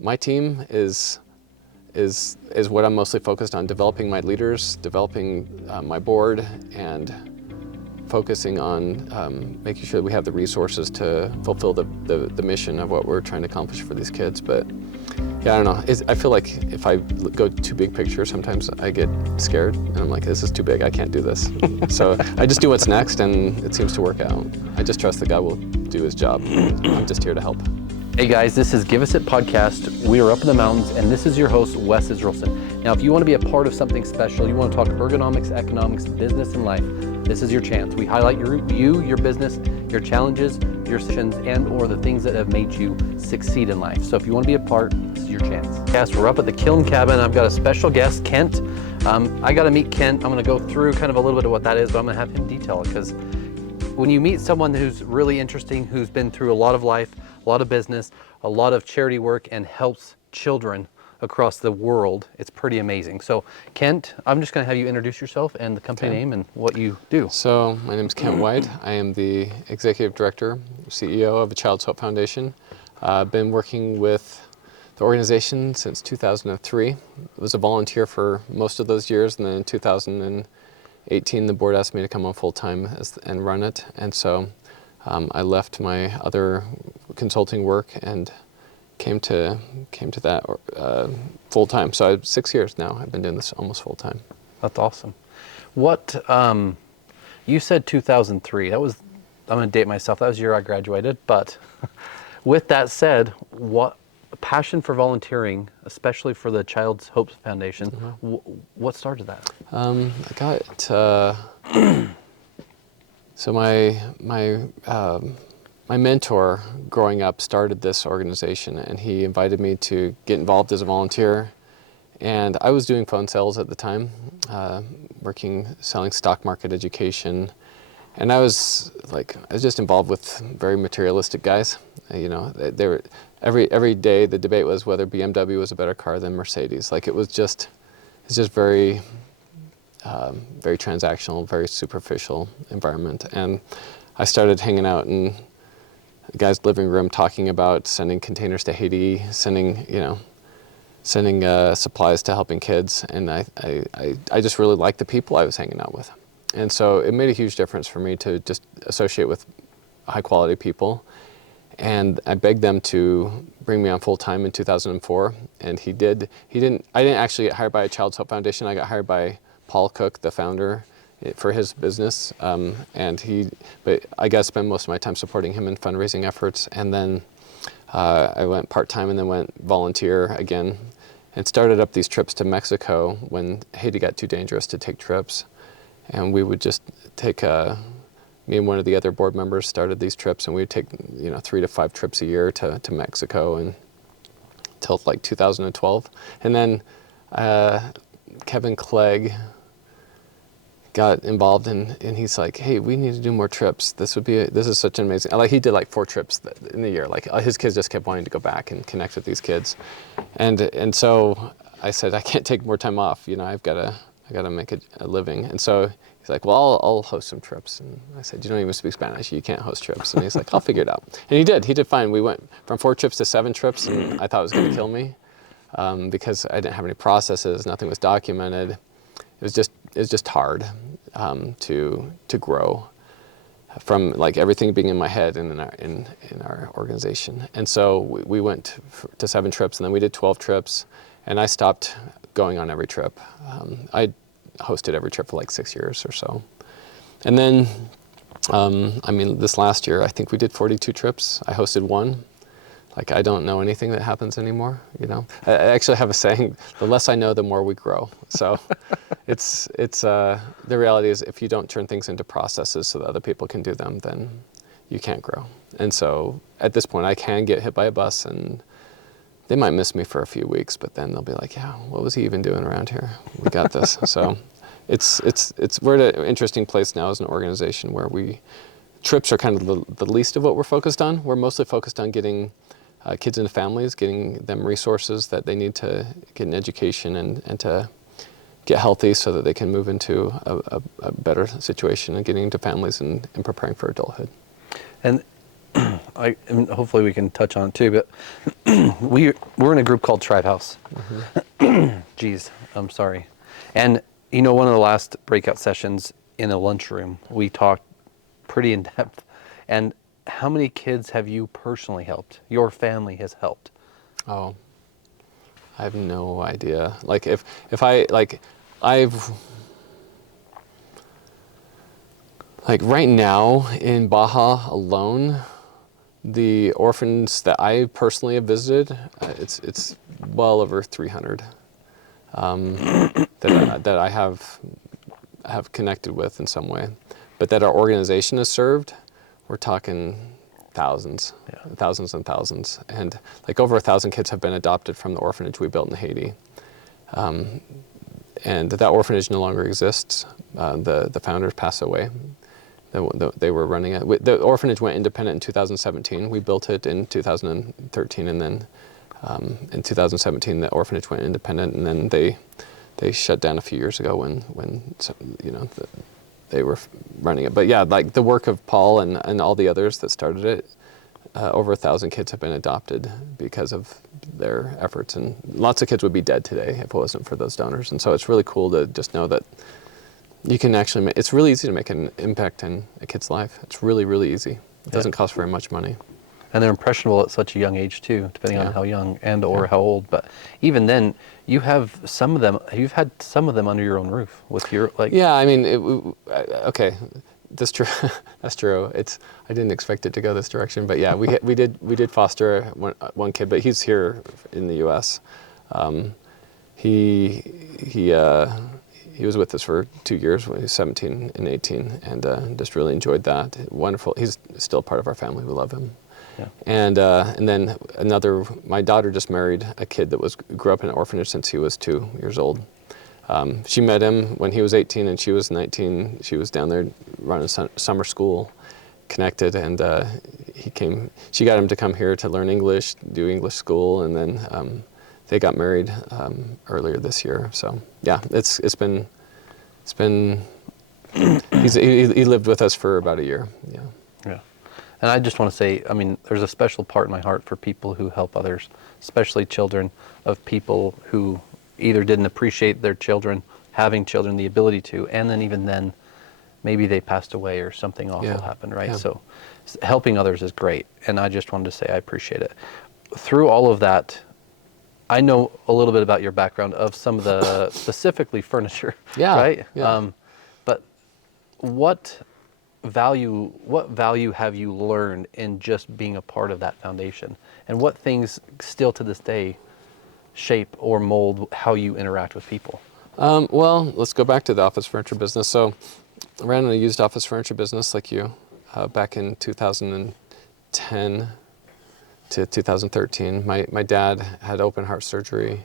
my team is what I'm mostly focused on, developing my leaders, developing my board, and focusing on making sure that we have the resources to fulfill the mission of what we're trying to accomplish for these kids. But yeah, I don't know. I feel like if I go too big picture, sometimes I get scared and I'm like, this is too big, I can't do this. So I just do what's next and it seems to work out. I just trust that God will do his job. I'm just here to help. Hey guys, this is Give Us It Podcast. We are up in the mountains and this is your host, Wes Israelson. Now, if you want to be a part of something special, you want to talk ergonomics, economics, business, and life, this is your chance. We highlight your business, your challenges, your sessions, and or the things that have made you succeed in life. So if you want to be a part, this is your chance. Yes, we're up at the Kiln Cabin. I've got a special guest, Kent. I got to meet Kent. I'm going to go through kind of a little bit of what that is, but I'm going to have him detail it, because when you meet someone who's really interesting, who's been through a lot of life, a lot of business, a lot of charity work, and helps children across the world, it's pretty amazing. So Kent, I'm just going to have you introduce yourself and the company name and what you do. So my name is Kent White. I am the Executive Director, CEO of the Child's Hope Foundation. I've been working with the organization since 2003. I was a volunteer for most of those years, and then in 2018 the board asked me to come on full-time and run it. And so I left my other consulting work and came to that full-time. So 6 years now I've been doing this almost full-time. That's awesome. What you said 2003. That was, I'm going to date myself, that was the year I graduated. But with that said, what passion for volunteering, especially for the Child's Hope Foundation, what started that? I got so my mentor growing up started this organization, and he invited me to get involved as a volunteer. And I was doing phone sales at the time, selling stock market education. And I was just involved with very materialistic guys. You know, they were every day the debate was whether BMW was a better car than Mercedes. Like it's just very very transactional, very superficial environment. And I started hanging out in the guy's living room talking about sending containers to Haiti, sending supplies to helping kids. And I just really liked the people I was hanging out with. And so it made a huge difference for me to just associate with high quality people. And I begged them to bring me on full time in 2004. And I didn't actually get hired by a Child's Hope Foundation. I got hired by Paul Cook, the founder, for his business. But I got to spend most of my time supporting him in fundraising efforts. And then I went part-time and then went volunteer again and started up these trips to Mexico when Haiti got too dangerous to take trips. And we would just take, me and one of the other board members started these trips, and we'd take 3 to 5 trips a year to Mexico until like 2012. And then Kevin Clegg got involved and he's like, hey, we need to do more trips. This is such an amazing, he did like 4 trips in the year. Like his kids just kept wanting to go back and connect with these kids. And so I said, I can't take more time off. I've got to make a living. And so he's like, well, I'll host some trips. And I said, you don't even speak Spanish. You can't host trips. And he's like, I'll figure it out. And he did fine. We went from 4 trips to 7 trips, and I thought it was going to kill me because I didn't have any processes. Nothing was documented. It was just hard to grow from like everything being in my head and in our organization. And so we went to 7 trips, and then we did 12 trips, and I stopped going on every trip. I hosted every trip for like 6 years or so. And then, this last year, I think we did 42 trips. I hosted 1. Like, I don't know anything that happens anymore, I actually have a saying, the less I know, the more we grow. So the reality is if you don't turn things into processes so that other people can do them, then you can't grow. And so at this point, I can get hit by a bus and they might miss me for a few weeks, but then they'll be like, yeah, what was he even doing around here? We got this. So we're at an interesting place now as an organization where trips are kind of the least of what we're focused on. We're mostly focused on getting kids into families, getting them resources that they need to get an education and to get healthy so that they can move into a better situation and getting into families and preparing for adulthood. And and hopefully we can touch on it too, but we're in a group called Tribe House. Geez, I'm sorry. And one of the last breakout sessions in a lunchroom, we talked pretty in depth. And how many kids have you personally helped? Your family has helped? Oh, I have no idea. Like if I I've like right now in Baja alone, the orphans that I personally have visited, it's well over 300 that I have connected with in some way, but that our organization has served, we're talking thousands, thousands and thousands, and like over 1,000 kids have been adopted from the orphanage we built in Haiti, and that orphanage no longer exists. The founders passed away. They were running it. The orphanage went independent in 2017. We built it in 2013, and then in 2017 the orphanage went independent, and then they shut down a few years ago when they were running it. But yeah, like the work of Paul and all the others that started it, over 1,000 kids have been adopted because of their efforts, and lots of kids would be dead today if it wasn't for those donors. And so it's really cool to just know that you can actually it's really easy to make an impact in a kid's life. It's really, really easy. It doesn't cost very much money. And they're impressionable at such a young age too, depending on how young and or how old. But even then, you've had some of them under your own roof with your like. Yeah, I mean, okay, that's true. That's true. I didn't expect it to go this direction, but yeah, we did foster one kid, but he's here in the U.S. He was with us for 2 years when he was 17 and 18, and just really enjoyed that. Wonderful. He's still part of our family. We love him. Yeah. And then my daughter just married a kid that grew up in an orphanage since he was 2 years old. She met him when he was 18 and she was 19. She was down there running summer school, connected, and she got him to come here to learn English, do English school, and then they got married earlier this year. So yeah, it's been he lived with us for about a year. Yeah. Yeah. And I just want to say, I mean, there's a special part in my heart for people who help others, especially children of people who either didn't appreciate their children, having children, the ability to, and then even then, maybe they passed away or something awful happened, right? Yeah. So helping others is great. And I just wanted to say I appreciate it. Through all of that, I know a little bit about your background of some of the specifically furniture, right? Yeah. But what value have you learned in just being a part of that foundation? And what things still to this day shape or mold how you interact with people? Well, let's go back to the office furniture business. So I ran a used office furniture business like you back in 2010 to 2013. My dad had open heart surgery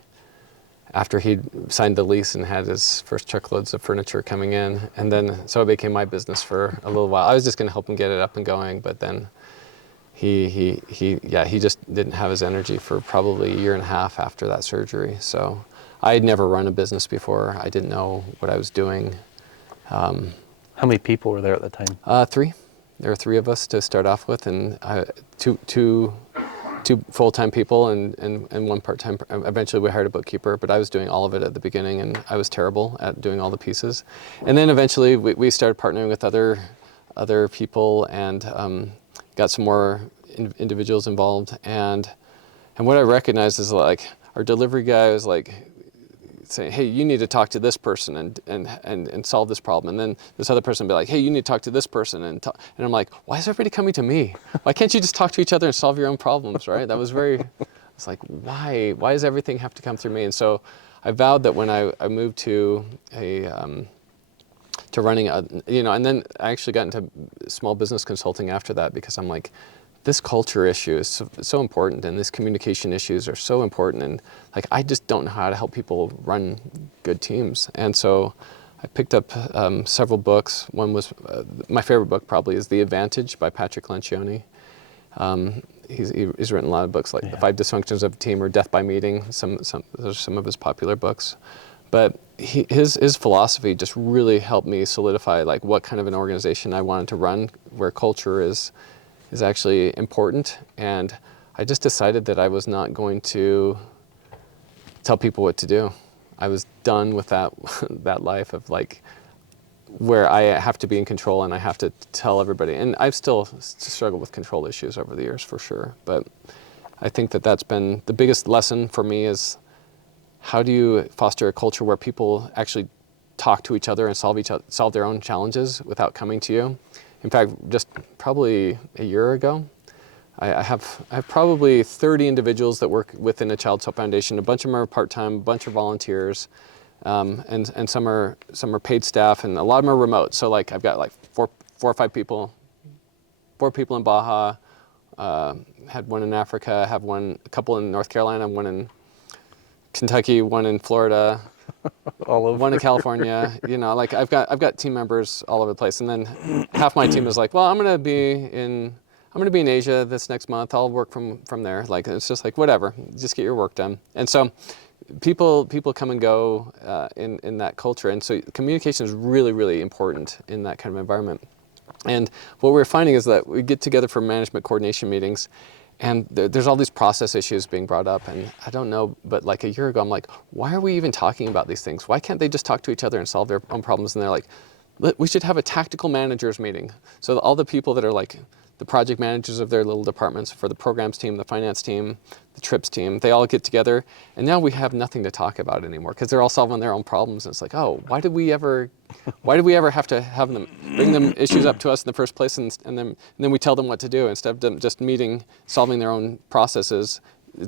after he'd signed the lease and had his first truckloads of furniture coming in. And then, so it became my business for a little while. I was just going to help him get it up and going, but then he just didn't have his energy for probably a year and a half after that surgery. So I had never run a business before. I didn't know what I was doing. How many people were there at the time? 3. There were 3 of us to start off with, and two full-time people and 1 part-time. Eventually we hired a bookkeeper, but I was doing all of it at the beginning, and I was terrible at doing all the pieces. And then eventually we started partnering with other people and got some more individuals involved. And what I recognized is, like, our delivery guy was like saying, hey, you need to talk to this person and solve this problem. And then this other person would be like, hey, you need to talk to this person. And I'm like, why is everybody coming to me? Why can't you just talk to each other and solve your own problems, right? That was it's like, why does everything have to come through me? And so I vowed that when I moved to running and then I actually got into small business consulting after that, because I'm like, this culture issue is so important, and these communication issues are so important, and like I just don't know how to help people run good teams. And so I picked up several books. One was my favorite book probably is The Advantage by Patrick Lencioni. He's written a lot of books like The 5 Dysfunctions of a Team or Death by Meeting. Those are some of his popular books. But his philosophy just really helped me solidify like what kind of an organization I wanted to run, where culture is is actually important. And I just decided that I was not going to tell people what to do. I was done with that that life of like where I have to be in control and I have to tell everybody. And I've still struggled with control issues over the years for sure. But I think that that's been the biggest lesson for me is how do you foster a culture where people actually talk to each other and solve their own challenges without coming to you. In fact, just probably a year ago, I have probably 30 individuals that work within a Child's Hope Foundation. A bunch of them are part-time, a bunch are volunteers, and some are paid staff, and a lot of them are remote. So like I've got like four or five people, 4 people in Baja, had one in Africa, have a couple in North Carolina, one in Kentucky, one in Florida, All over. one in California. You know, like I've got team members all over the place, and then half my team is like, well, I'm gonna be in Asia this next month. I'll work from there. Like it's just like whatever, just get your work done. And so people come and go in that culture, and so communication is really, really important in that kind of environment. And what we're finding is that we get together for management coordination meetings, and there's all these process issues being brought up. And I don't know, but like a year ago, I'm like, why are we even talking about these things? Why can't they just talk to each other and solve their own problems? And they're like, we should have a tactical managers meeting. So all the people that are like the project managers of their little departments for the programs team, the finance team, the trips team, they all get together. And now we have nothing to talk about anymore because they're all solving their own problems. And it's like, oh, why did we ever have to have them bring them issues up to us in the first place, and then we tell them what to do instead of them just solving their own processes,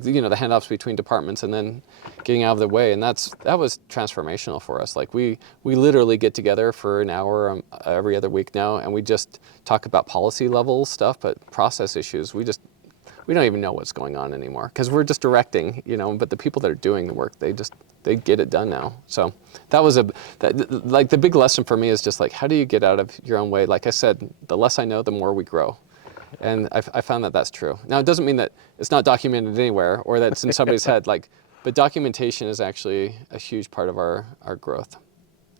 you know, the handoffs between departments and then getting out of the way. And that was transformational for us. Like we literally get together for an hour every other week now, and we just talk about policy level stuff, but process issues, we don't even know what's going on anymore because we're just directing, you know, but the people that are doing the work, they get it done now. So that was like the big lesson for me is just like, how do you get out of your own way? Like I said, the less I know, the more we grow. And I found that that's true. Now, it doesn't mean that it's not documented anywhere or that it's in somebody's head, but documentation is actually a huge part of our growth,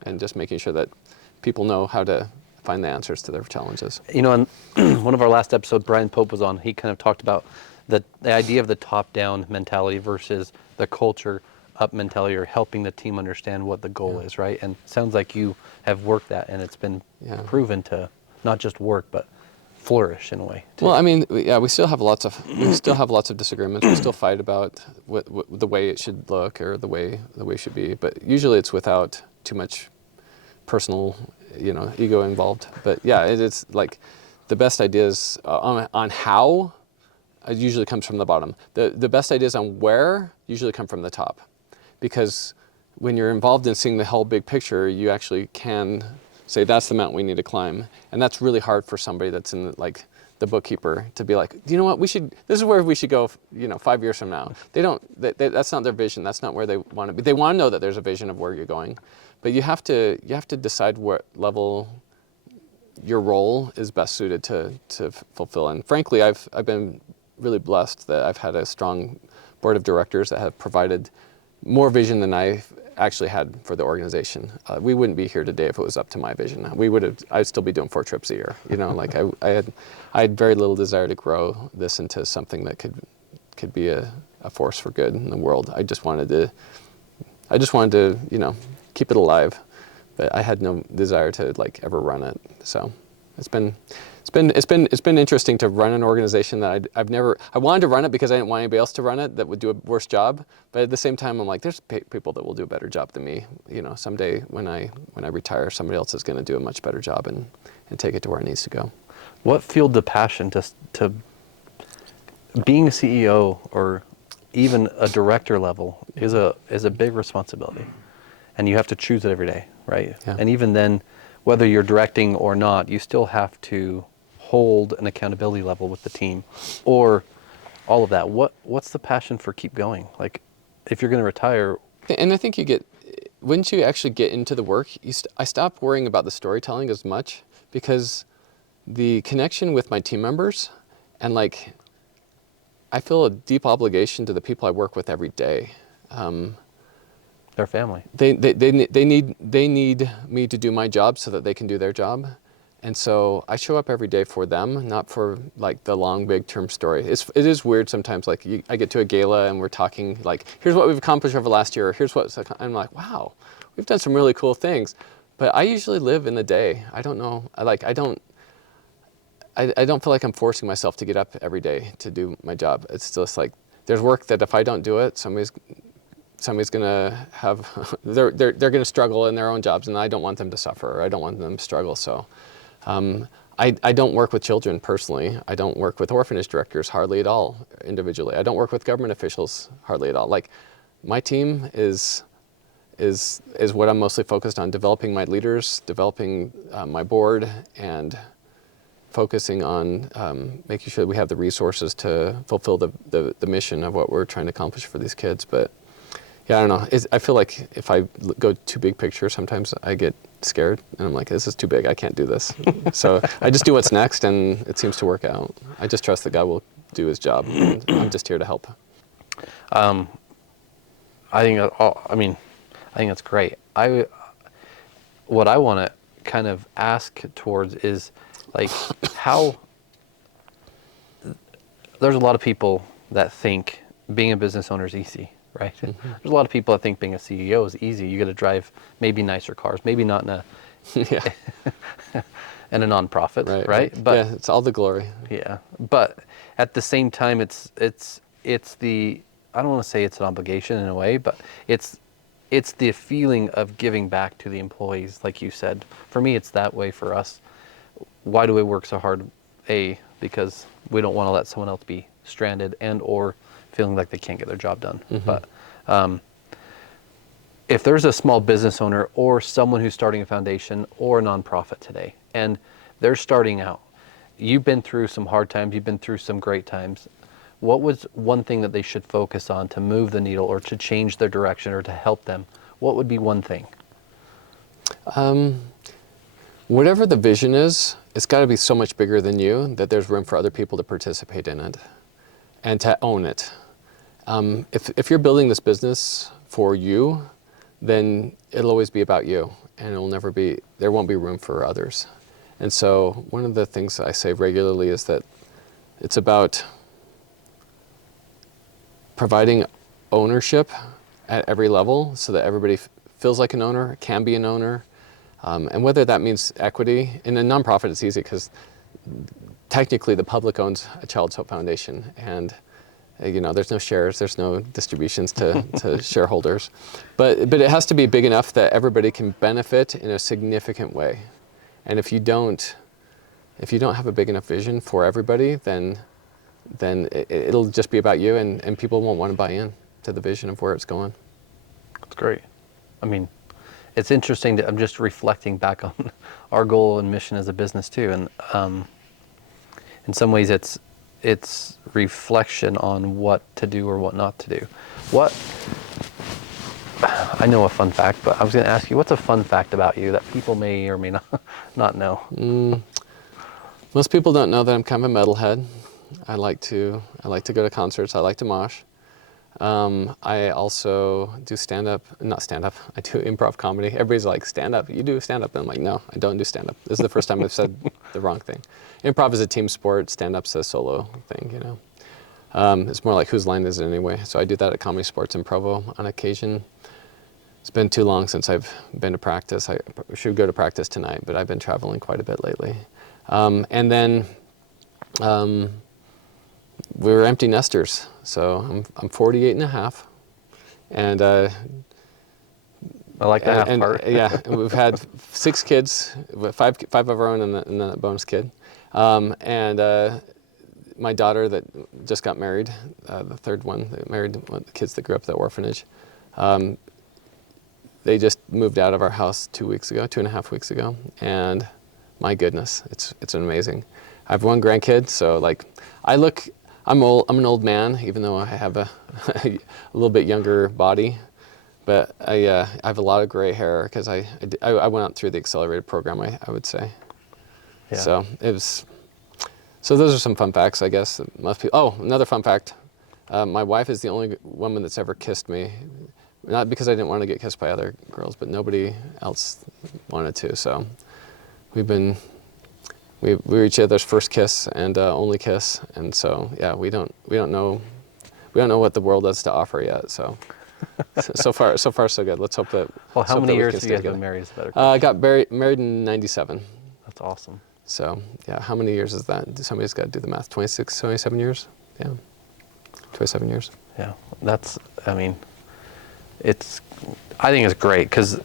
and just making sure that people know how to find the answers to their challenges. You know, in one of our last episodes, Brian Pope was on, he kind of talked about the idea of the top-down mentality versus the culture up mentality, or helping the team understand what the goal is, right? And it sounds like you have worked that, and it's been proven to not just work, but flourish in a way too. Well, I mean, we still have lots of disagreements. We still fight about what the way it should look or the way it should be, but usually it's without too much personal, you know, ego involved. But yeah, it's like the best ideas on how usually comes from the bottom. The best ideas on where usually come from the top, because when you're involved in seeing the whole big picture, you actually can say that's the mountain we need to climb. And that's really hard for somebody that's in like the bookkeeper to be like, you know what, this is where we should go, you know, 5 years from now. That's not their vision. That's not where they want to be. They want to know that there's a vision of where you're going, but you have to decide what level your role is best suited to fulfill. And frankly, I've been really blessed that I've had a strong board of directors that have provided more vision than I've actually had for the organization. We wouldn't be here today if it was up to my vision. I'd still be doing 4 trips a year. You know, like I had very little desire to grow this into something that could be a force for good in the world. I just wanted to, you know, keep it alive, but I had no desire to like ever run it. So it's been interesting to run an organization that I wanted to run it because I didn't want anybody else to run it that would do a worse job. But at the same time, I'm like, there's people that will do a better job than me. You know, someday when I retire, somebody else is going to do a much better job and take it to where it needs to go. What fueled the passion to being a CEO or even a director level is a big responsibility, and you have to choose it every day, right? Yeah. And even then, whether you're directing or not, you still have to hold an accountability level with the team, or all of that. What's the passion for keep going? Like, if you're going to retire. And I think once you actually get into the work, I stopped worrying about the storytelling as much, because the connection with my team members, and like, I feel a deep obligation to the people I work with every day. Their family. They need me to do my job so that they can do their job. And so I show up every day for them, not for like the long, big term story. It is weird sometimes. Like I get to a gala and we're talking like, here's what we've accomplished over last year. Here's what I'm like, wow, we've done some really cool things. But I usually live in the day. I don't know. I don't feel like I'm forcing myself to get up every day to do my job. It's just like there's work that if I don't do it, somebody's gonna have they're gonna struggle in their own jobs, and I don't want them to suffer. Or I don't want them to struggle. So. I don't work with children personally. I don't work with orphanage directors hardly at all individually. I don't work with government officials hardly at all. Like my team is what I'm mostly focused on, developing my leaders, developing my board, and focusing on making sure that we have the resources to fulfill the mission of what we're trying to accomplish for these kids. But yeah, I don't know. I feel like if I go too big picture, sometimes I get scared and I'm like, this is too big. I can't do this. So I just do what's next, and it seems to work out. I just trust that God will do his job, and I'm just here to help. I think I think that's great. What I want to kind of ask towards is like how there's a lot of people that think being a business owner is easy. Right? Mm-hmm. There's a lot of people that think being a CEO is easy. You got to drive maybe nicer cars, maybe not in a in a nonprofit, right? But yeah, it's all the glory. Yeah, but at the same time, it's the, I don't want to say it's an obligation in a way, but it's the feeling of giving back to the employees, like you said. For me, it's that way. For us, why do we work so hard? Because we don't want to let someone else be stranded and or feeling like they can't get their job done. Mm-hmm. But if there's a small business owner or someone who's starting a foundation or a nonprofit today, and they're starting out, you've been through some hard times, you've been through some great times. What was one thing that they should focus on to move the needle or to change their direction or to help them? What would be one thing? Whatever the vision is, it's got to be so much bigger than you that there's room for other people to participate in it and to own it. If you're building this business for you, then it'll always be about you, and there won't be room for others. And so one of the things I say regularly is that it's about providing ownership at every level so that everybody feels like an owner, can be an owner, and whether that means equity. In a nonprofit, it's easy because technically the public owns a Child's Hope Foundation, and there's no shares, there's no distributions to shareholders. But it has to be big enough that everybody can benefit in a significant way. And if you don't have a big enough vision for everybody, then it'll just be about you, and people won't want to buy in to the vision of where it's going. That's great. I mean, it's interesting I'm just reflecting back on our goal and mission as a business too. And in some ways it's reflection on what to do or what not to do. I know a fun fact, but I was going to ask you, what's a fun fact about you that people may or may not know? Most people don't know that I'm kind of a metalhead. I like to go to concerts. I like to mosh. I also do not stand-up. I do improv comedy. Everybody's like, stand-up? You do stand-up? And I'm like, no, I don't do stand-up. This is the first time I've said the wrong thing. Improv is a team sport. Stand-up's a solo thing, It's more like whose line is it anyway? So I do that at Comedy Sports in Provo on occasion. It's been too long since I've been to practice. I should go to practice tonight, but I've been traveling quite a bit lately. And then we're empty nesters. So I'm 48 and a half. And I like the half part. Yeah, we've had 6 kids, five of our own and then a bonus kid. And my daughter that just got married, the third one, married one of the kids that grew up at the orphanage. They just moved out of our house 2.5 weeks ago. And my goodness, it's amazing. I have 1 grandkid, so like I'm an old man, even though I have a little bit younger body. But I have a lot of gray hair because I went out through the accelerated program, I would say. Yeah. So those are some fun facts, I guess. That most people. Oh, another fun fact. My wife is the only woman that's ever kissed me. Not because I didn't want to get kissed by other girls, but nobody else wanted to. So we've been we were each other's first kiss and only kiss, and so yeah, we don't know what the world has to offer yet. So so far so good. Let's hope that. Well, how hope many that we years can have stay you guys together. been married? Is a better I question. got married in '97. That's awesome. So yeah, how many years is that? Somebody's got to do the math. 26, 27 years. Yeah, 27 years. Yeah, that's. I mean, I think it's great because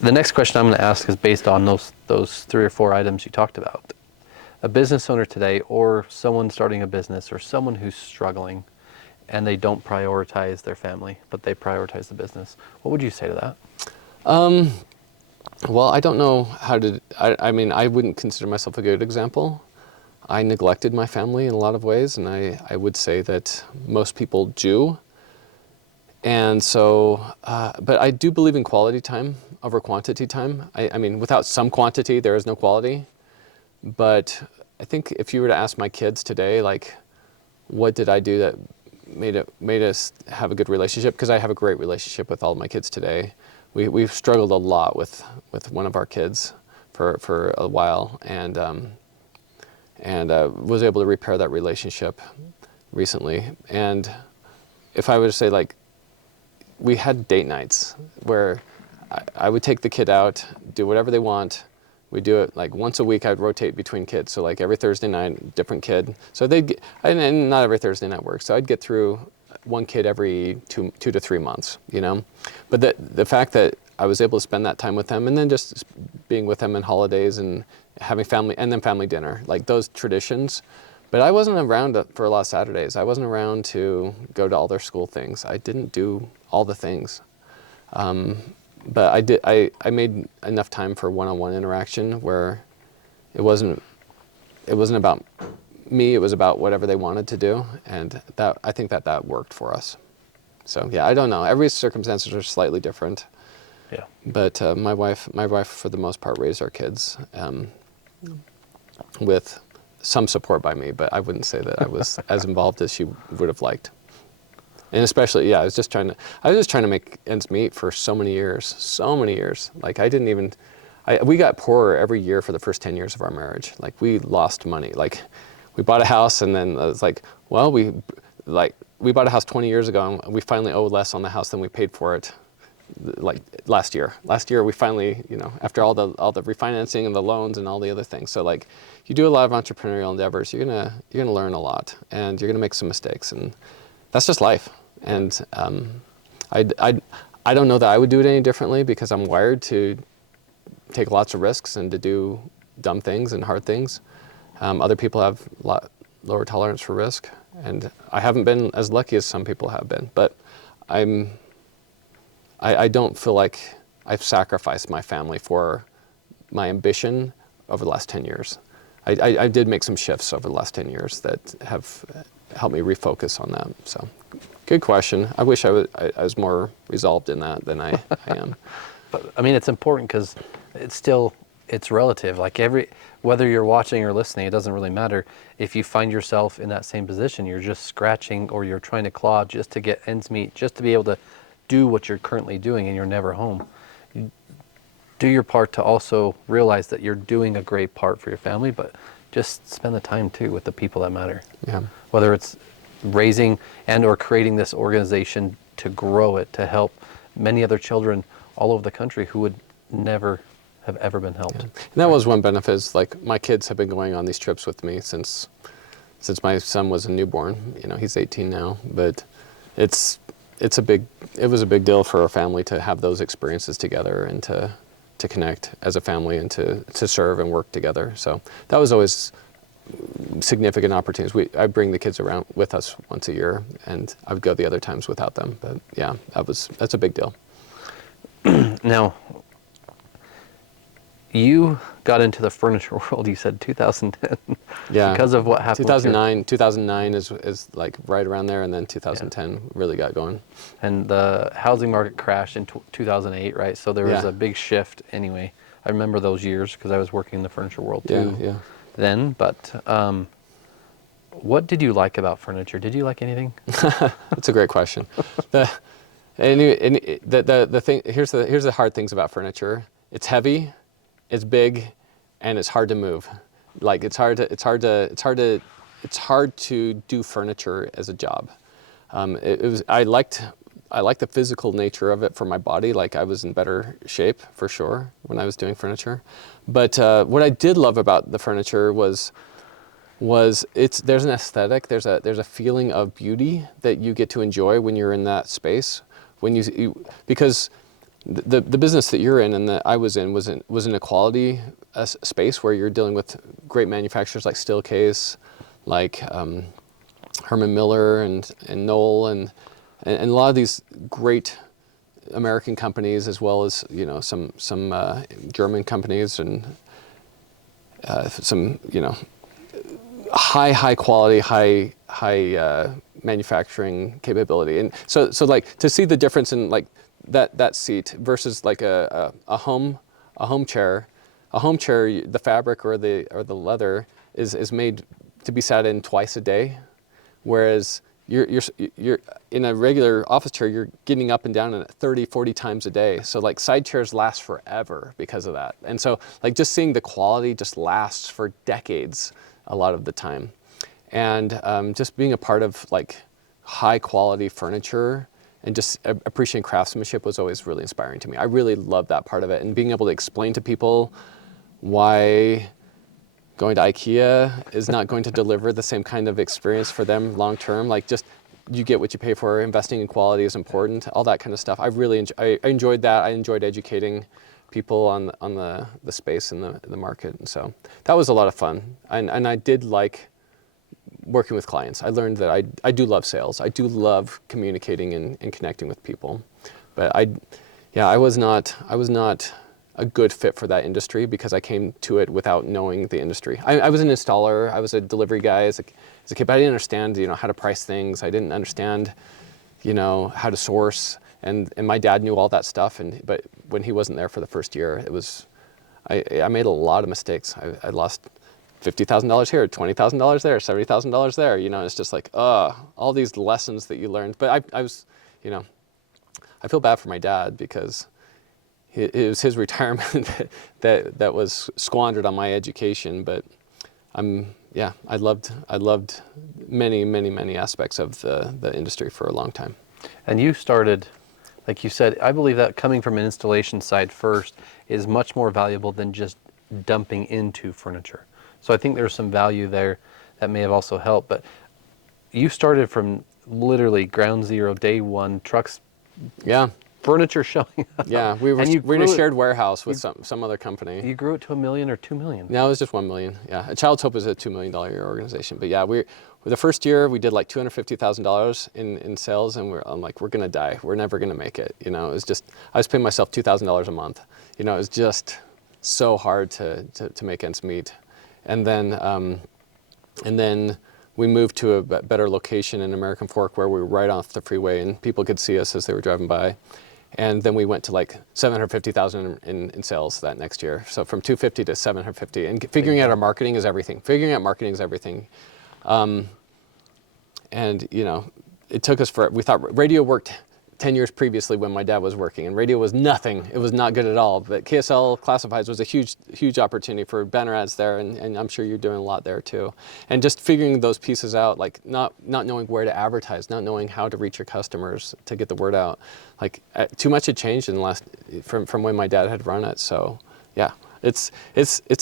the next question I'm going to ask is based on those 3 or 4 items you talked about. A business owner today, or someone starting a business, or someone who's struggling, and they don't prioritize their family, but they prioritize the business. What would you say to that? Well, I don't know how to. I mean, I wouldn't consider myself a good example. I neglected my family in a lot of ways, and I would say that most people do. And so, but I do believe in quality time over quantity time. I mean, without some quantity, there is no quality. But I think if you were to ask my kids today, like, what did I do that made us have a good relationship? Because I have a great relationship with all of my kids today. We've struggled a lot with one of our kids for a while, and was able to repair that relationship recently. And if I were to say, like, we had date nights where I would take the kid out, do whatever they want. We do it like once a week. I'd rotate between kids. So like every Thursday night, different kid. So and not every Thursday night works. So I'd get through one kid every two to 3 months, you know? But the fact that I was able to spend that time with them, and then just being with them in holidays and having family, and then family dinner, like those traditions. But I wasn't around for a lot of Saturdays. I wasn't around to go to all their school things. I didn't do all the things. But I did. I made enough time for one-on-one interaction where it wasn't about me. It was about whatever they wanted to do, and I think that worked for us. So yeah, I don't know. Every circumstances are slightly different. Yeah. But my wife, for the most part, raised our kids with some support by me. But I wouldn't say that I was as involved as she would have liked. And especially, yeah, I was just trying to make ends meet for so many years. Like we got poorer every year for the first 10 years of our marriage. Like we lost money. Like we bought a house, and then it's like, well, we bought a house 20 years ago, and we finally owe less on the house than we paid for it. Like last year we finally, after all the refinancing and the loans and all the other things. So like, you do a lot of entrepreneurial endeavors, you're gonna learn a lot, and you're gonna make some mistakes, and that's just life. And I don't know that I would do it any differently, because I'm wired to take lots of risks and to do dumb things and hard things. Other people have a lot lower tolerance for risk, and I haven't been as lucky as some people have been. But I don't feel like I've sacrificed my family for my ambition over the last 10 years. I did make some shifts over the last 10 years that have helped me refocus on that. So, good question. I wish I was more resolved in that than I am. But I mean, it's important because it's relative. Like whether you're watching or listening, it doesn't really matter. If you find yourself in that same position, you're just scratching, or you're trying to claw just to get ends meet, just to be able to do what you're currently doing, and you're never home. You do your part to also realize that you're doing a great part for your family, but just spend the time too with the people that matter. Yeah. Whether it's raising and or creating this organization to grow it, to help many other children all over the country who would never have ever been helped. Yeah. And that was one benefit, is like my kids have been going on these trips with me since my son was a newborn. He's 18 now, but it was a big deal for our family to have those experiences together, and to connect as a family, and to serve and work together. So that was always significant opportunities. I bring the kids around with us once a year, and I would go the other times without them. But yeah, that's a big deal. Now, you got into the furniture world, you said 2010. Yeah. Because of what happened. 2009 is like right around there, and then 2010 really got going. And the housing market crashed in 2008, right? So there was a big shift anyway. I remember those years because I was working in the furniture world too then. But what did you like about furniture? Did you like anything? That's a great question. The thing, here's the hard things about furniture. It's heavy, it's big, and it's hard to move. Like it's hard to do furniture as a job. I liked the physical nature of it for my body. Like I was in better shape for sure when I was doing furniture. But what I did love about the furniture was there's an aesthetic, there's a feeling of beauty that you get to enjoy when you're in that space. Because the business that you're in and that I was in was in a quality space where you're dealing with great manufacturers like Steelcase, like Herman Miller and Knoll and a lot of these great American companies, as well as some German companies and some high quality, high manufacturing capability. And so like to see the difference in like that seat versus like a home chair. A home chair, the fabric or the leather is made to be sat in twice a day, whereas you're in a regular office chair, you're getting up and down in it 30, 40 times a day. So like side chairs last forever because of that. And so like just seeing the quality just lasts for decades a lot of the time. And just being a part of like high quality furniture and just appreciating craftsmanship was always really inspiring to me. I really loved that part of it, and being able to explain to people why going to IKEA is not going to deliver the same kind of experience for them long term. Like just you get what you pay for, investing in quality is important, all that kind of stuff. I enjoyed that. I enjoyed educating people on the space and the market. And so that was a lot of fun. And I did like working with clients. I learned that I do love sales. I do love communicating and connecting with people. But I was not a good fit for that industry because I came to it without knowing the industry. I was an installer. I was a delivery guy as a kid, but I didn't understand, how to price things. I didn't understand, how to source. And my dad knew all that stuff. But when he wasn't there for the first year, I made a lot of mistakes. I lost $50,000 here, $20,000 there, $70,000 there. It's just like, all these lessons that you learned. But I was, I feel bad for my dad because it was his retirement that was squandered on my education. But I loved many aspects of the industry for a long time. And you started, like you said, I believe that coming from an installation side first is much more valuable than just dumping into furniture. So I think there's some value there that may have also helped. But you started from literally ground zero, day one, trucks, furniture showing up. Yeah, we're in a shared warehouse with some other company. You grew it to $1 million or $2 million? No, it was just $1 million. Yeah, Child's Hope is a $2 million a year organization. But yeah, the first year we did like $250,000 in sales, and I'm like, we're gonna die. We're never gonna make it. It was just, I was paying myself $2,000 a month. It was just so hard to make ends meet. And then we moved to a better location in American Fork where we were right off the freeway and people could see us as they were driving by. And then we went to like 750,000 in sales that next year. So from 250 to 750, and figuring out our marketing is everything. And it took us we thought radio worked 10 years previously when my dad was working, and radio was nothing. It was not good at all. But KSL Classifieds was a huge opportunity for banner ads there, and I'm sure you're doing a lot there too. And just figuring those pieces out, like not knowing where to advertise, not knowing how to reach your customers to get the word out. Like too much had changed in the last from when my dad had run it. So yeah, it's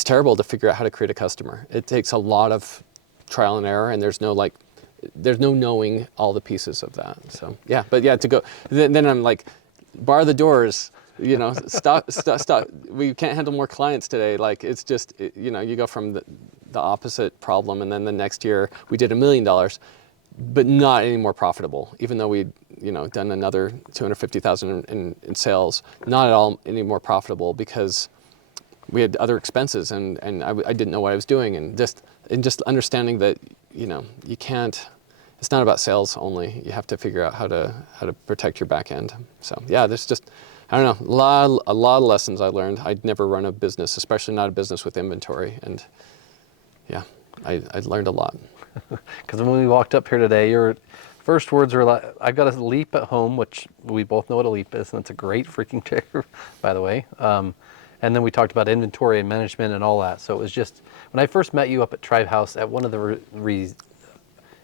terrible to figure out how to create a customer. It takes a lot of trial and error, and there's no knowing all the pieces of that. So yeah, but yeah, to go, then I'm like, bar the doors, stop. We can't handle more clients today. Like it's just, you go from the opposite problem, and then the next year we did $1 million, but not any more profitable, even though we'd, done another 250,000 in sales, not at all any more profitable because we had other expenses, and I didn't know what I was doing, and just understanding that, you can't, it's not about sales only. You have to figure out how to protect your back end. So yeah, there's just, I don't know, a lot of lessons I learned. I'd never run a business, especially not a business with inventory. And yeah, I learned a lot. Because when we walked up here today, your first words were like, I've got a Leap at home, which we both know what a Leap is, and it's a great freaking chair, by the way. And then we talked about inventory and management and all that. So it was just, when I first met you up at Tribe House at one of the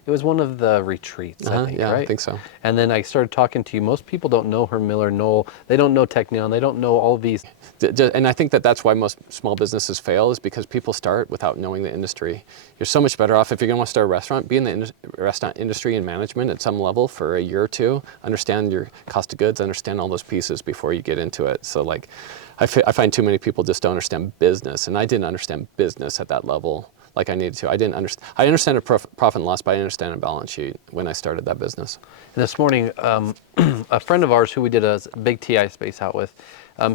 it was one of the retreats, I think, yeah, right? I think so. And then I started talking to you. Most people don't know Herm Miller, Knoll. They don't know Technion. They don't know all of these. And I think that that's why most small businesses fail, is because people start without knowing the industry. You're so much better off if you're going to want to start a restaurant, be in the restaurant industry and management at some level for a year or two, understand your cost of goods, understand all those pieces before you get into it. So like, I find too many people just don't understand business, and I didn't understand business at that level like I needed to. I understand a profit and loss, but I understand a balance sheet when I started that business. And this morning, a friend of ours who we did a big TI space out with,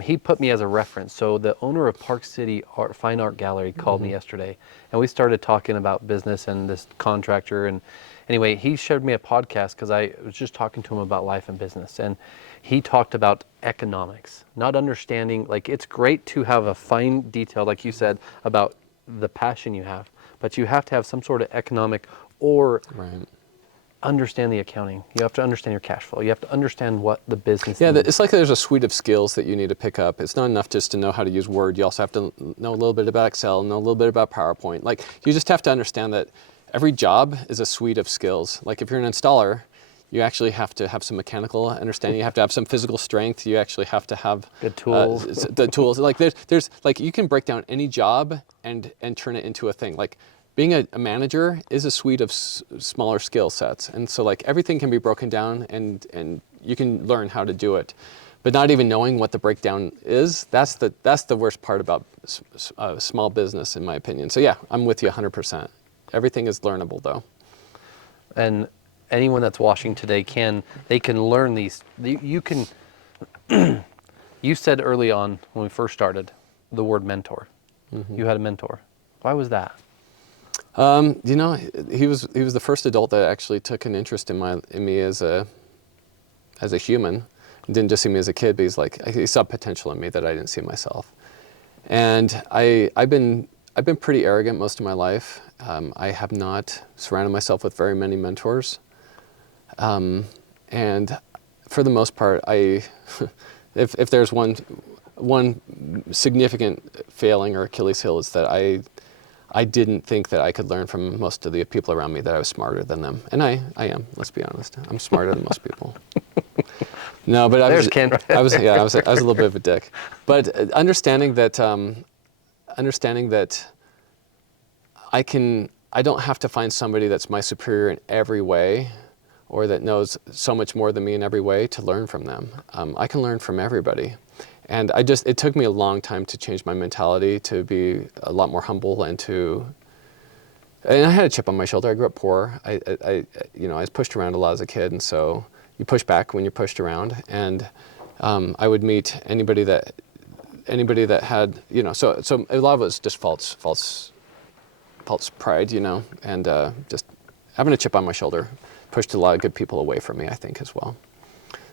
he put me as a reference. So the owner of Park City Fine Art Gallery called me yesterday, and we started talking about business and this contractor. And anyway, he showed me a podcast because I was just talking to him about life and business. And he talked about economics, not understanding, like it's great to have a fine detail, like you said, about the passion you have, but you have to have some sort of economic or understand the accounting. You have to understand your cash flow. You have to understand what the business needs. It's like there's a suite of skills that you need to pick up. It's not enough just to know how to use Word. You also have to know a little bit about Excel, know a little bit about PowerPoint. Like, you just have to understand that every job is a suite of skills. Like, if you're an installer, you actually have to have some mechanical understanding. You have to have some physical strength. You actually have to have good tools. The tools. Like, there's like, you can break down any job and turn it into a thing. Like, being a manager is a suite of smaller skill sets. And so like, everything can be broken down, and you can learn how to do it. But not even knowing what the breakdown is, that's the worst part about small business, in my opinion. So yeah, I'm with you 100%. Everything is learnable though. And anyone that's watching today can learn these. You can, you said early on when we first started the word mentor. You had a mentor. Why was that? You know, he was the first adult that actually took an interest in me as a human. He didn't just see me as a kid, but he saw potential in me that I didn't see myself. And I've been pretty arrogant most of my life. I have not surrounded myself with very many mentors. And for the most part, if there's one significant failing or Achilles heel, is that I didn't think that I could learn from most of the people around me, that I was smarter than them. And I am, let's be honest. I'm smarter than most people. No, but I was a little bit of a dick. But understanding that I don't have to find somebody that's my superior in every way, or that knows so much more than me in every way, to learn from them. I can learn from everybody. And it took me a long time to change my mentality, to be a lot more humble, and I had a chip on my shoulder. I grew up poor. I was pushed around a lot as a kid, and so you push back when you're pushed around. And I would meet anybody that had, so a lot of it was just false pride, and just having a chip on my shoulder pushed a lot of good people away from me, I think, as well.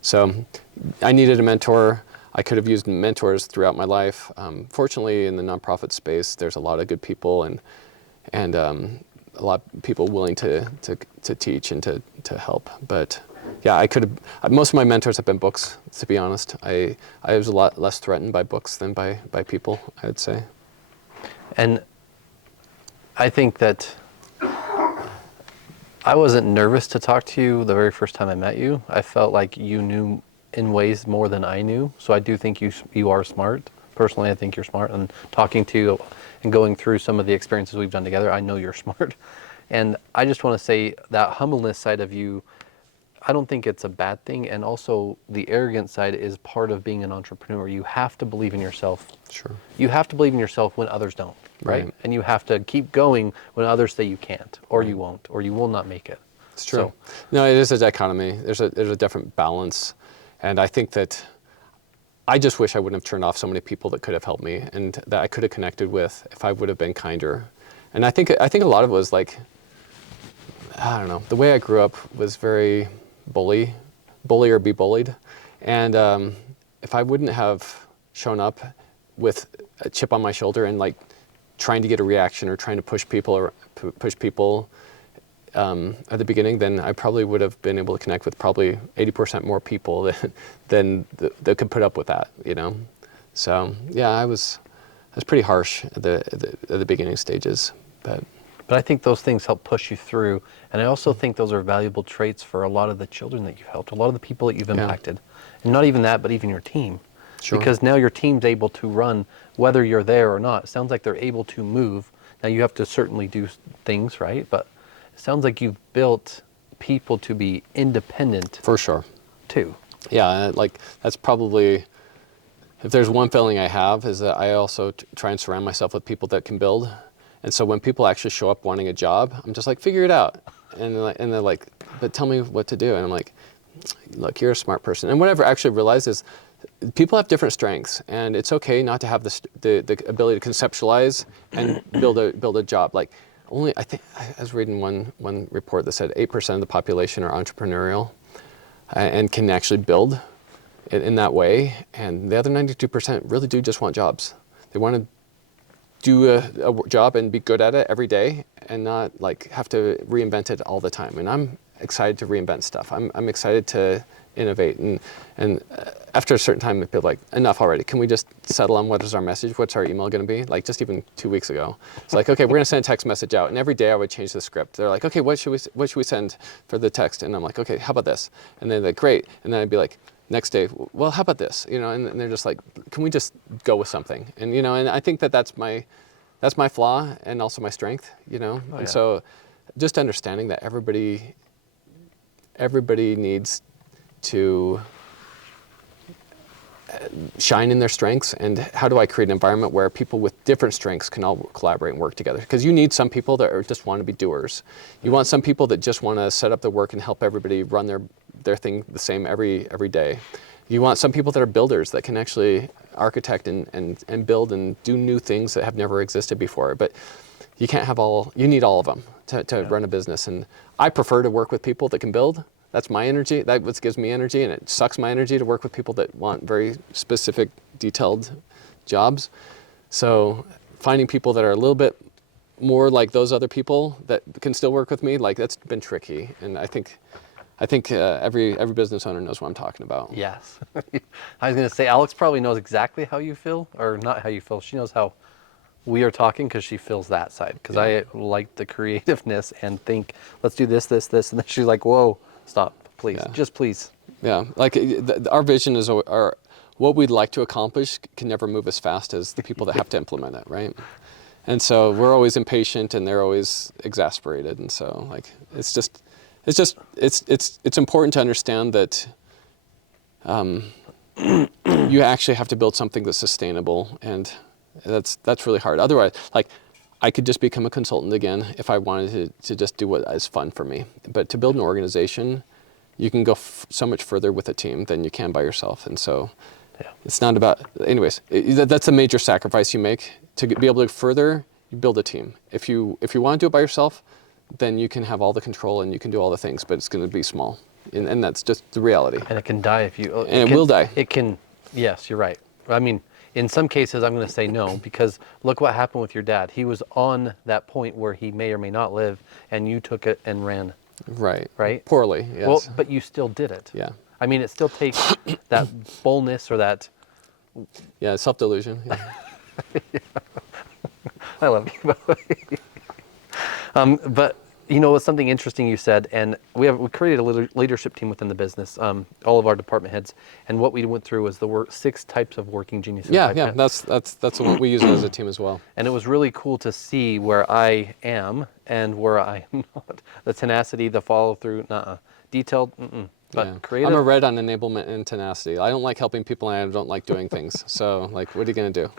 So I needed a mentor. I could have used mentors throughout my life. Fortunately, in the nonprofit space, there's a lot of good people and a lot of people willing to teach and to help. But yeah, I could have. Most of my mentors have been books, to be honest. I was a lot less threatened by books than by people, I would say. And I think that I wasn't nervous to talk to you the very first time I met you. I felt like you knew in ways more than I knew. So I do think you are smart. Personally, I think you're smart. And talking to you and going through some of the experiences we've done together, I know you're smart. And I just want to say that humbleness side of you, I don't think it's a bad thing. And also the arrogant side is part of being an entrepreneur. You have to believe in yourself. Sure. You have to believe in yourself when others don't, right? And you have to keep going when others say you can't, or you won't, or you will not make it. It's true. No, it is a dichotomy. There's a different balance. And I think that I just wish I wouldn't have turned off so many people that could have helped me, and that I could have connected with if I would have been kinder. And I think a lot of it was like, I don't know, the way I grew up was very bully or be bullied. And if I wouldn't have shown up with a chip on my shoulder and like trying to get a reaction or trying to push people at the beginning, then I probably would have been able to connect with probably 80% more people that could put up with that, So yeah, I was that's pretty harsh at the beginning stages. But I think those things help push you through. And I also think those are valuable traits for a lot of the children that you've helped, a lot of the people that you've impacted. And not even that, but even your team. Sure. Because now your team's able to run whether you're there or not. It sounds like they're able to move. Now you have to certainly do things, right? But it sounds like you've built people to be independent. For sure. Too. Yeah, like that's probably, if there's one feeling I have, is that I also try and surround myself with people that can build. And so when people actually show up wanting a job, I'm just like, figure it out. And they're like, but tell me what to do. And I'm like, look, you're a smart person. And what I've actually realized is people have different strengths, and it's okay not to have the ability to conceptualize and build a job. Like I think I was reading one report that said 8% of the population are entrepreneurial and can actually build in that way. And the other 92% really do just want jobs. They want to do a job and be good at it every day and not like have to reinvent it all the time. And I'm excited to reinvent stuff. I'm excited to innovate. And after a certain time, people are like, enough already. Can we just settle on what is our message? What's our email going to be? Like just even 2 weeks ago. It's like, okay, we're going to send a text message out. And every day I would change the script. They're like, okay, what should we send for the text? And I'm like, okay, how about this? And they're like, great. And then I'd be like, next day, well, how about this? You know, and they're just like, can we just go with something? And, you know, and I think that's my flaw and also my strength, you know? Oh, and yeah. so just understanding that everybody needs to shine in their strengths, and how do I create an environment where people with different strengths can all collaborate and work together? Because you need some people that just want to be doers. You want some people that just want to set up the work and help everybody run their thing the same every day. You want some people that are builders that can actually architect and build and do new things that have never existed before. But you can't have you need all of them to run a business. And I prefer to work with people that can build. That's my energy. That's what gives me energy, and it sucks my energy to work with people that want very specific, detailed jobs. So finding people that are a little bit more like those other people that can still work with me, like that's been tricky. And I think every business owner knows what I'm talking about. Yes. I was going to say, Alex probably knows exactly how you feel, or not how you feel. She knows how we are talking because she feels that side. Because I like the creativeness and think, let's do this. And then she's like, whoa, stop, please. Yeah. Just please. Yeah, like our vision is what we'd like to accomplish can never move as fast as the people that have to implement it, right? And so we're always impatient and they're always exasperated. And so like, it's important to understand that you actually have to build something that's sustainable, and that's really hard. Otherwise, like I could just become a consultant again if I wanted to just do what is fun for me. But to build an organization, you can go so much further with a team than you can by yourself. And so it's not about, anyways, that's a major sacrifice you make. To be able to further, you build a team. If you want to do it by yourself, then you can have all the control and you can do all the things, but it's going to be small. And that's just the reality. And it can die if you... And it will die. It can, yes, you're right. I mean, in some cases, I'm going to say no, because look what happened with your dad. He was on that point where he may or may not live, and you took it and ran. Right. Right? Poorly, yes. Well, but you still did it. Yeah. I mean, it still takes that boldness or that... Yeah, self-delusion. Yeah. I love you, but you know, it's something interesting you said, and we created a leadership team within the business, all of our department heads, and what we went through was the 6 types of working geniuses. Yeah, that's what we use as a team as well. And it was really cool to see where I am and where I am not. The tenacity, the follow through, detailed, but creative. I'm a red on enablement and tenacity. I don't like helping people, and I don't like doing things. So, like, what are you gonna do?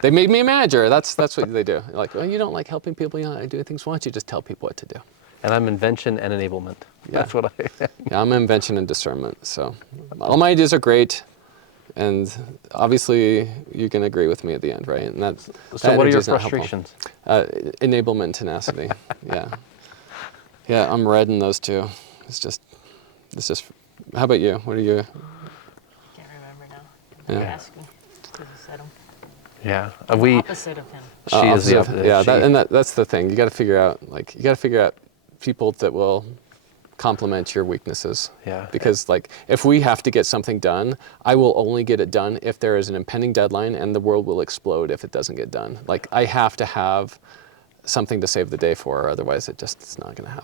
They made me a manager. That's what they do. Like, well, you don't like helping people, you don't like doing things. Why don't you just tell people what to do? And I'm invention and enablement. Yeah. That's what I am. Yeah, I'm invention and discernment. So all my ideas are great, and obviously you can agree with me at the end, right? And so what are your frustrations? Enablement and tenacity. Yeah, I'm red in those two. It's just. How about you? What are you? Can't remember now. You're asking because I said them. Yeah, Opposite of him. She is the opposite. Yeah, that's the thing. You got to figure out people that will complement your weaknesses. Yeah. Because like if we have to get something done, I will only get it done if there is an impending deadline, and the world will explode if it doesn't get done. Like I have to have something to save the day for, otherwise it's not going to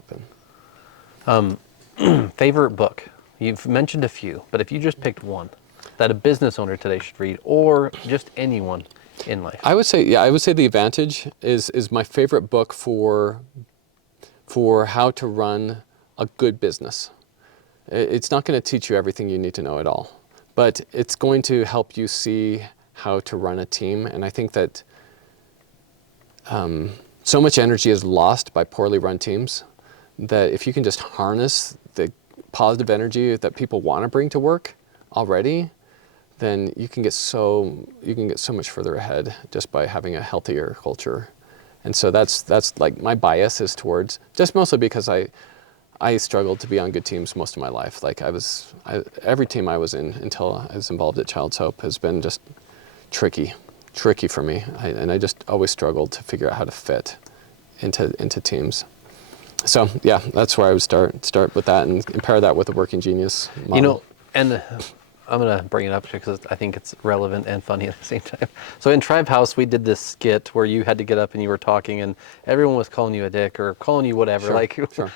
happen. Favorite book? You've mentioned a few, but if you just picked one that a business owner today should read, or just anyone in life. I would say The Advantage is my favorite book for how to run a good business. It's not going to teach you everything you need to know at all, but it's going to help you see how to run a team. And I think that so much energy is lost by poorly run teams, that if you can just harness the positive energy that people want to bring to work already, then you can get so much further ahead just by having a healthier culture. And so that's like my bias is towards, just mostly because I struggled to be on good teams most of my life. Like every team I was in until I was involved at Child's Hope has been just tricky for me. And I just always struggled to figure out how to fit into teams. So yeah, that's where I would start with that and pair that with the Working Genius model. You know, and I'm going to bring it up because I think it's relevant and funny at the same time. So in Tribe House, we did this skit where you had to get up and you were talking and everyone was calling you a dick or calling you whatever. Sure.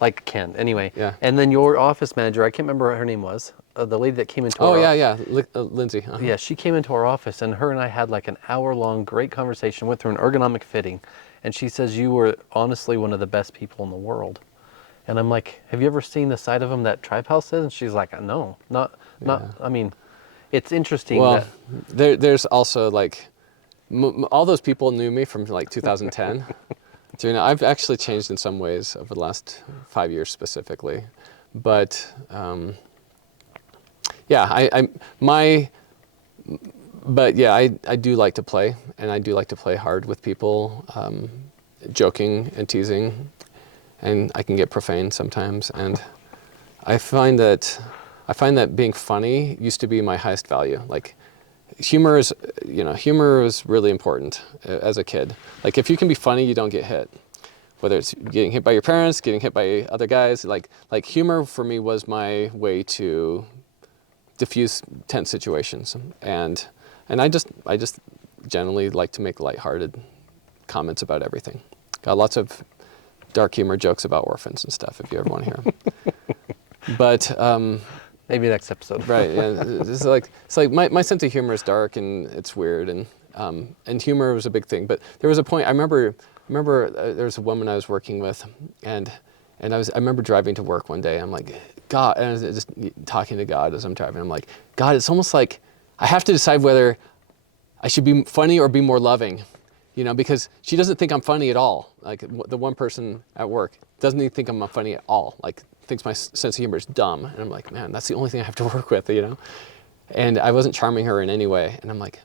Like Ken, anyway. Yeah. And then your office manager, I can't remember what her name was, the lady that came into our Lindsay. Uh-huh. Yeah, she came into our office and her and I had like an hour-long great conversation with her, an ergonomic fitting. And she says, you were honestly one of the best people in the world. And I'm like, have you ever seen the side of him that Tribe House is? And she's like, no, not. I mean, it's interesting. Well, there's also like, all those people knew me from like 2010. So, you know, I've actually changed in some ways over the last 5 years specifically. But I do like to play, and I do like to play hard with people, joking and teasing, and I can get profane sometimes. And I find that being funny used to be my highest value. Like humor is really important as a kid. Like if you can be funny, you don't get hit. Whether it's getting hit by your parents, getting hit by other guys, like humor for me was my way to diffuse tense situations. And I just generally like to make lighthearted comments about everything. Got lots of dark humor jokes about orphans and stuff if you ever want to hear them. But maybe next episode. Right. Yeah. It's like my sense of humor is dark and it's weird, and humor was a big thing. But there was a point I remember there was a woman I was working with, and I remember driving to work one day. I'm like, God, and I was just talking to God as I'm driving. I'm like, God, it's almost like I have to decide whether I should be funny or be more loving, you know, because she doesn't think I'm funny at all. Like the one person at work doesn't even think I'm funny at all. Like thinks my sense of humor is dumb. And I'm like, man, that's the only thing I have to work with, you know? And I wasn't charming her in any way. And I'm like,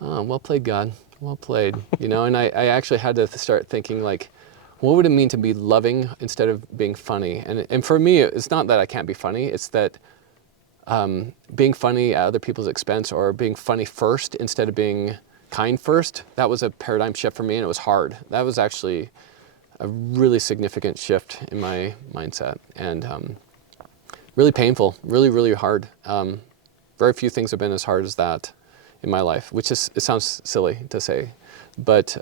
oh, well played, God. Well played, you know? And I actually had to start thinking like, what would it mean to be loving instead of being funny? And for me, it's not that I can't be funny. It's that being funny at other people's expense, or being funny first instead of being kind first, that was a paradigm shift for me, and it was hard. That was actually a really significant shift in my mindset, and really painful, really, really hard. Very few things have been as hard as that in my life, which is, it sounds silly to say, but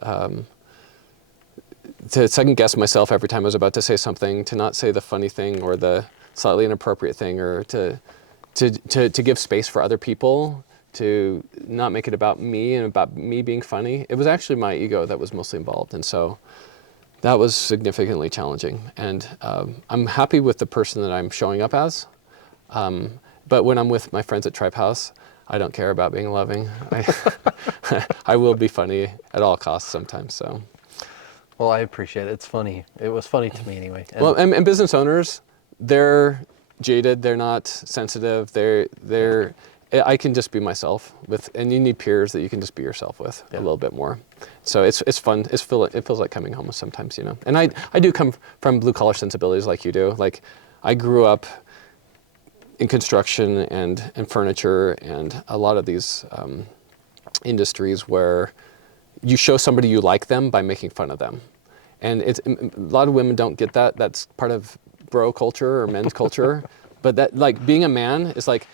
to second guess myself every time I was about to say something, to not say the funny thing or the slightly inappropriate thing, or to give space for other people, to not make it about me and about me being funny. It was actually my ego that was mostly involved. And so that was significantly challenging. And I'm happy with the person that I'm showing up as. But when I'm with my friends at Tribe House, I don't care about being loving. I will be funny at all costs sometimes. So. Well, I appreciate it. It's funny. It was funny to me anyway. And business owners, they're jaded. They're not sensitive. I can just be myself with, and you need peers that you can just be yourself with a little bit more. So it's fun. It feels like coming home sometimes, you know. And I do come from blue collar sensibilities like you do. Like I grew up in construction and furniture and a lot of these industries where you show somebody you like them by making fun of them. And a lot of women don't get that. That's part of bro culture or men's culture, but that like being a man is like,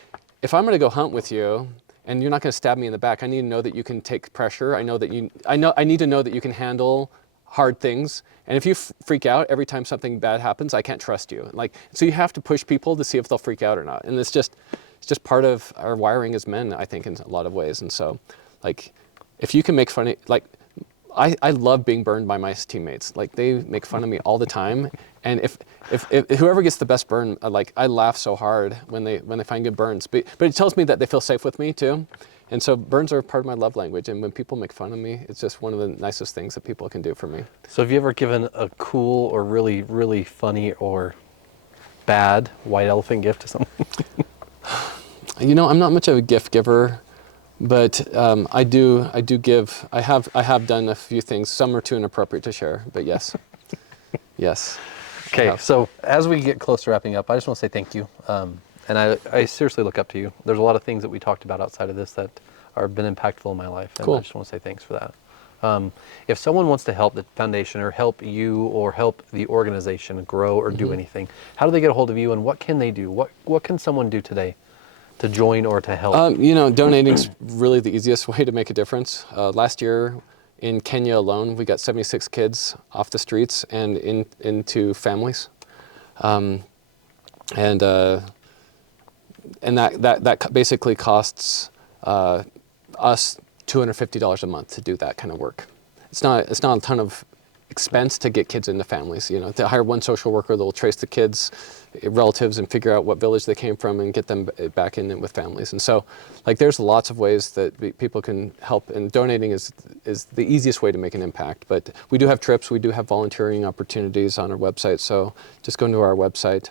if I'm going to go hunt with you and you're not going to stab me in the back, I need to know that you can take pressure. I need to know that you can handle hard things. And if you freak out every time something bad happens, I can't trust you. Like, so you have to push people to see if they'll freak out or not. And it's just part of our wiring as men, I think, in a lot of ways. And so, like, if you can make fun of, like, I love being burned by my teammates. Like, they make fun of me all the time. And if whoever gets the best burn, like, I laugh so hard when they find good burns. But it tells me that they feel safe with me too. And so burns are part of my love language. And when people make fun of me, it's just one of the nicest things that people can do for me. So have you ever given a cool or really, really funny or bad white elephant gift to someone? You know, I'm not much of a gift giver, but I do give. I have done a few things. Some are too inappropriate to share, but yes, yes. Okay, so as we get close to wrapping up, I just want to say thank you. And I seriously look up to you. There's a lot of things that we talked about outside of this that have been impactful in my life. And Cool. I just want to say thanks for that. If someone wants to help the foundation or help you or help the organization grow or do anything, how do they get a hold of you and what can they do? What can someone do today to join or to help? You know, donating is really the easiest way to make a difference. Last year in Kenya alone, we got 76 kids off the streets and into families. And that basically costs us $250 a month to do that kind of work. It's not a ton of expense to get kids into families. You know, to hire one social worker that will trace the kids' relatives and figure out what village they came from and get them back in with families. And so, like, there's lots of ways that people can help, and donating is the easiest way to make an impact. But we do have trips, we do have volunteering opportunities on our website. So just go to our website.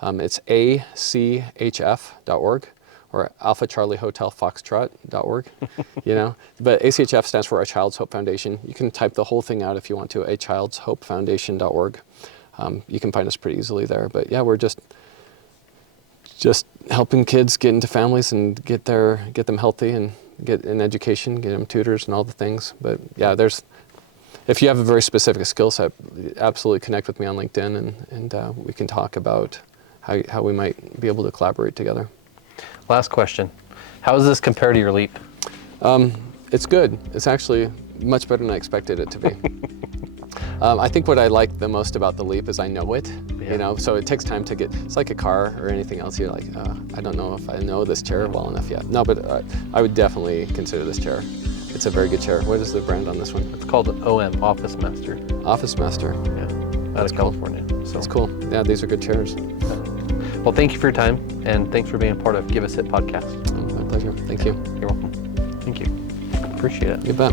It's achf.org or Alpha Charlie Hotel Foxtrot.org, you know. But ACHF stands for A Child's Hope Foundation. You can type the whole thing out if you want to, achild'shopefoundation.org. You can find us pretty easily there. But yeah, we're just helping kids get into families and get them healthy and get an education, get them tutors and all the things. But yeah, if you have a very specific skill set, absolutely connect with me on LinkedIn and we can talk about how we might be able to collaborate together. Last question. How does this compare to your leap? It's good. It's actually much better than I expected it to be. I think what I like the most about the leap is I know it, you know, so it takes time to get, it's like a car or anything else. You're like, I don't know if I know this chair well enough yet. No, but I would definitely consider this chair. It's a very good chair. What is the brand on this one? It's called an OM, Office Master. Office Master. Yeah, out of California. So that's cool. Yeah, these are good chairs. Well, thank you for your time, and thanks for being a part of Give Us It podcast. My pleasure. Thank you. You're welcome. Thank you. Appreciate it. You bet.